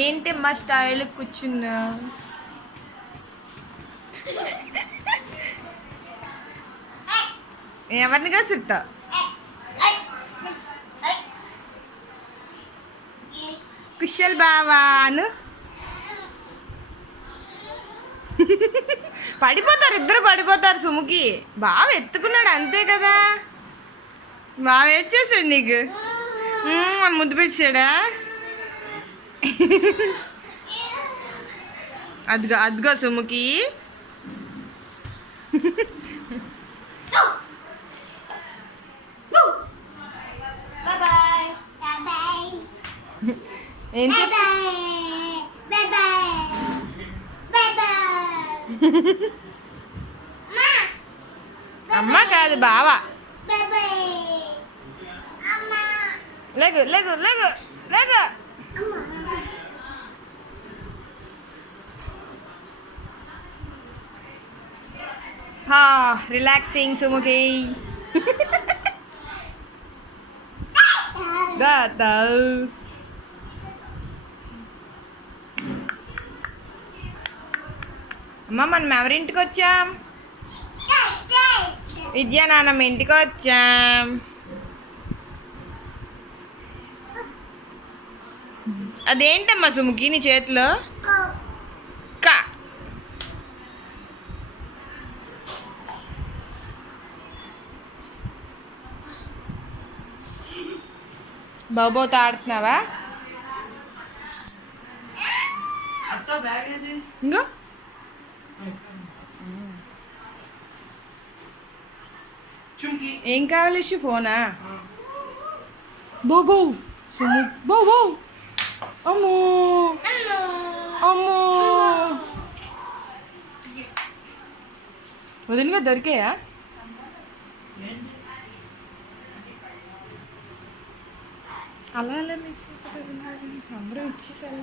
ఏంటి మా స్టైల్ కూర్చున్నా? ఎవరిని కసురుతా? కుశల్ బావాను పడిపోతారు, ఇద్దరు పడిపోతారు. సుముకి బావ ఎత్తుకున్నాడు అంతే కదా. బావ ఏడ్ చేశాడు నీకు, ముద్దు పెట్టాడా? అదిగో అదిగో సుముకి. ఏం అమ్మ కాదు బావా. లేగు లేగు లేగు లేగు. రిలాక్సింగ్ సుముకి. అమ్మ మనం ఎవరింటికి వచ్చాం? విద్యా నాన్నమ్మ ఇంటికి వచ్చాం. అదేంటమ్మా సుముకి నీ చేతిలో? కా బాబోతో ఆడుతున్నావా? ఇంకో ఏం కావాలి? ఫోనా? బో బో సుము బో బో. అమ్మో అమ్మో వదిలిగా దొరికాయా? అలా అలా మిస్ అందరూ ఇచ్చేసారు.